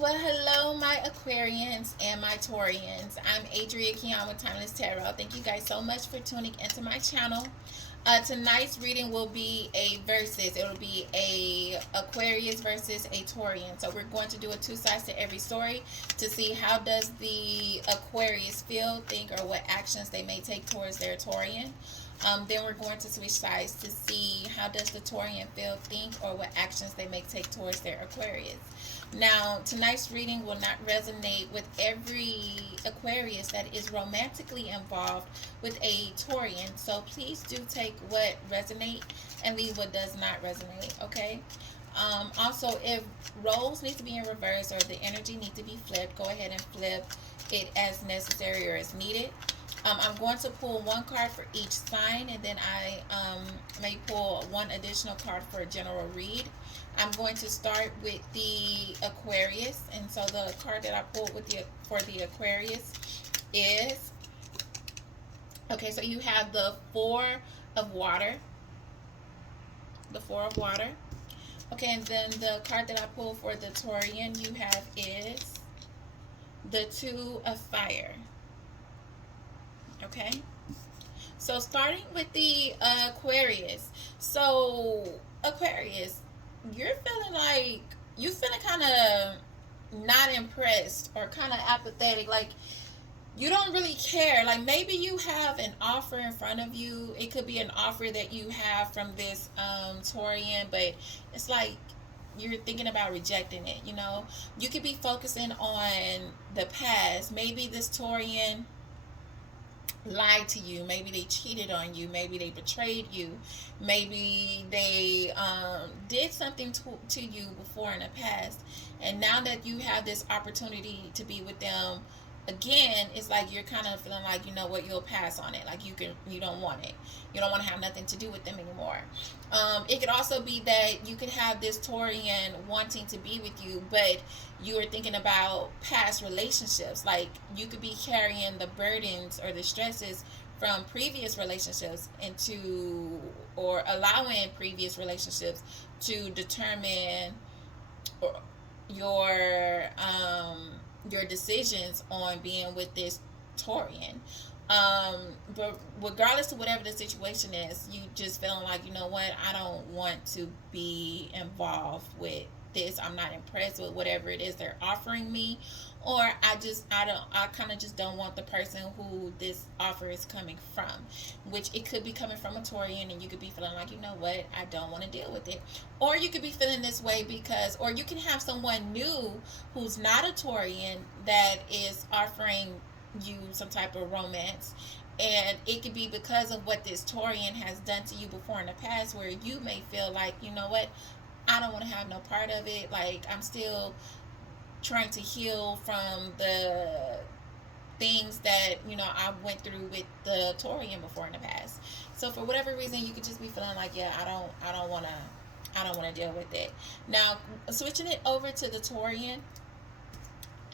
Well, hello, my Aquarians and my Taurians. I'm Adria Keon with Timeless Tarot. Thank you guys so much for tuning into my channel. Tonight's reading will be a versus. It will be a Aquarius versus a Taurian. So we're going to do a two sides to every story to see how does the Aquarius feel, think, or what actions they may take towards their Taurian. Then we're going to switch sides to see how does the Taurian feel, think, or what actions they may take towards their Aquarius. Now, tonight's reading will not resonate with every Aquarius that is romantically involved with a Taurian. So please do take what resonates and leave what does not resonate, okay? Also, if roles need to be in reverse or the energy needs to be flipped, go ahead and flip it as necessary or as needed. I'm going to pull one card for each sign, and then I may pull one additional card for a general read. I'm going to start with the Aquarius, and so the card that I pulled for the Aquarius is, okay, so you have the Four of Water. The Four of Water. Okay, and then the card that I pulled for the Taurian you have is the Two of Fire. Okay, so starting with the Aquarius. So Aquarius, you're feeling kind of not impressed or kind of apathetic, like you don't really care. Like maybe you have an offer in front of you. It could be an offer that you have from this Taurian, but it's like you're thinking about rejecting it. You could be focusing on the past. Maybe this Taurian lied to you, maybe they cheated on you, maybe they betrayed you, maybe they did something to you before in the past, and now that you have this opportunity to be with them again, it's like you're kind of feeling like, you know what, you'll pass on it. Like you don't want it. You don't want to have nothing to do with them anymore. It could also be that you could have this Taurian wanting to be with you, but you are thinking about past relationships. Like you could be carrying the burdens or the stresses from previous relationships or allowing previous relationships to determine your your decisions on being with this Taurian. But regardless of whatever the situation is, you just feeling like, you know what, I don't want to be involved with this. I'm not impressed with whatever it is they're offering me, or I kind of just don't want the person who this offer is coming from, which it could be coming from a Taurian, and you could be feeling like, you know what, I don't want to deal with it. Or you could be feeling this way or you can have someone new who's not a Taurian that is offering you some type of romance, and it could be because of what this Taurian has done to you before in the past, where you may feel like, you know what, I don't want to have no part of it. Like I'm still trying to heal from the things that I went through with the Taurian before in the past. So for whatever reason, you could just be feeling like, yeah, I don't want to deal with it. Now, switching it over to the Taurian,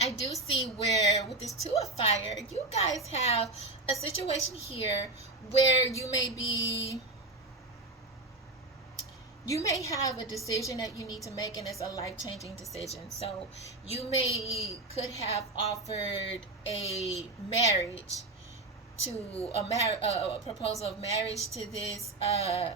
I do see where with this Two of Fire, you guys have a situation here where you may have a decision that you need to make, and it's a life-changing decision. So you could have offered a marriage a proposal of marriage to this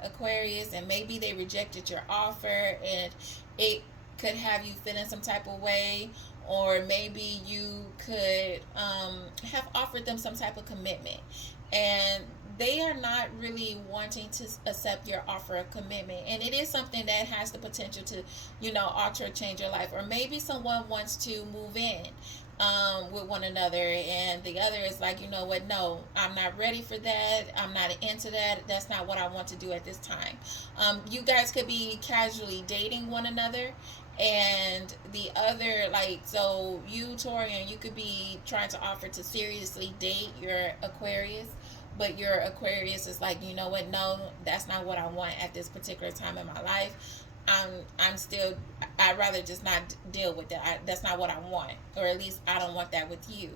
Aquarius, and maybe they rejected your offer, and it could have you feeling some type of way. Or maybe you could have offered them some type of commitment, and they are not really wanting to accept your offer of commitment. And it is something that has the potential to, alter or change your life. Or maybe someone wants to move in with one another, and the other is like, you know what, no, I'm not ready for that. I'm not into that. That's not what I want to do at this time. You guys could be casually dating one another. And the other, so you, Taurian, you could be trying to offer to seriously date your Aquarius, but your Aquarius is like, you know what, no, that's not what I want at this particular time in my life. I'd rather just not deal with that. That's not what I want, or at least I don't want that with you.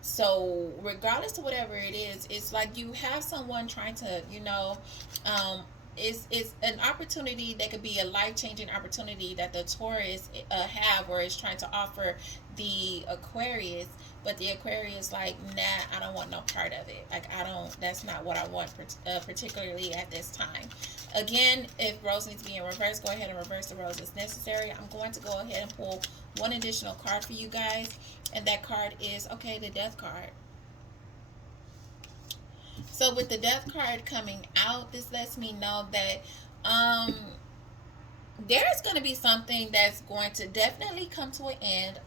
So regardless of whatever it is, it's like you have someone trying to, it's an opportunity that could be a life-changing opportunity that the Taurus have or is trying to offer the Aquarius, but the Aquarius like, nah, I don't want no part of it. Like, I don't, that's not what I want, particularly at this time. Again, if rose needs to be in reverse, go ahead and reverse the rose as necessary. I'm going to go ahead and pull one additional card for you guys, and that card is, okay, the Death card. So with the Death card coming out, this lets me know that um there's going to be something that's going to definitely come to an end.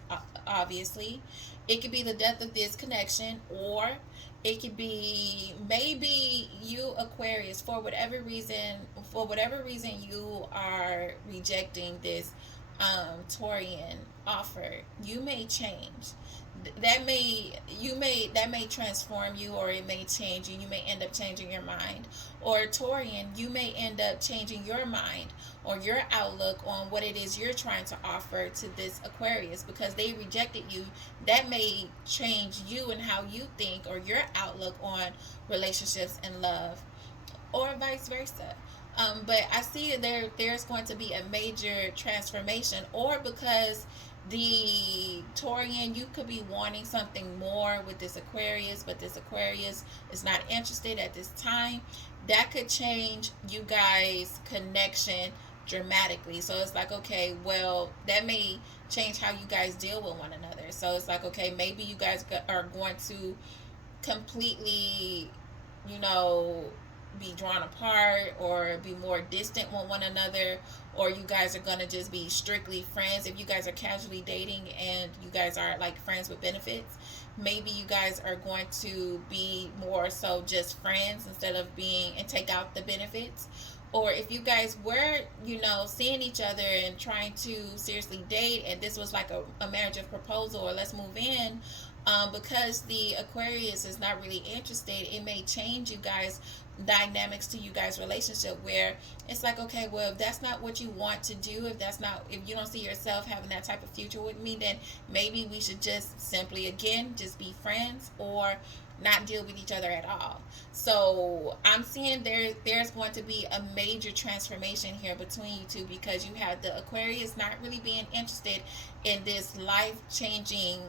Obviously, it could be the death of this connection, or it could be maybe you, Aquarius, for whatever reason you are rejecting this Taurian offer. You may change. That may transform you, or it may change you. You may end up changing your mind. Or Taurian, you may end up changing your mind or your outlook on what it is you're trying to offer to this Aquarius, because they rejected you. That may change you and how you think, or your outlook on relationships and love, or vice versa. But I see there's going to be a major transformation, or because the Taurian, you could be wanting something more with this Aquarius, but this Aquarius is not interested at this time. That could change you guys' connection dramatically. So it's like, okay, well, that may change how you guys deal with one another. So it's like, okay, maybe you guys are going to completely, you know, be drawn apart or be more distant with one another, or you guys are going to just be strictly friends. If you guys are casually dating and you guys are like friends with benefits, maybe you guys are going to be more so just friends instead of being, and take out the benefits. Or if you guys were, you know, seeing each other and trying to seriously date, and this was like a marriage of proposal, or let's move in, because the Aquarius is not really interested, it may change you guys dynamics to you guys relationship, where it's like, okay, well, if that's not what you want to do, if you don't see yourself having that type of future with me, then maybe we should just simply, again, just be friends, or not deal with each other at all. So I'm seeing there's going to be a major transformation here between you two, because you have the Aquarius not really being interested in this life-changing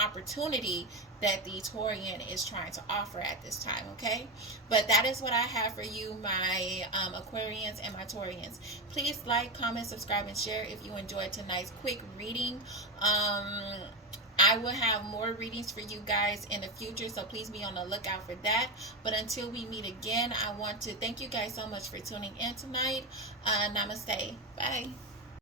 opportunity that the Taurian is trying to offer at this time, okay? But that is what I have for you, my Aquarians and my Taurians. Please like, comment, subscribe, and share if you enjoyed tonight's quick reading. I will have more readings for you guys in the future, so please be on the lookout for that. But until we meet again, I want to thank you guys so much for tuning in tonight. Namaste. Bye.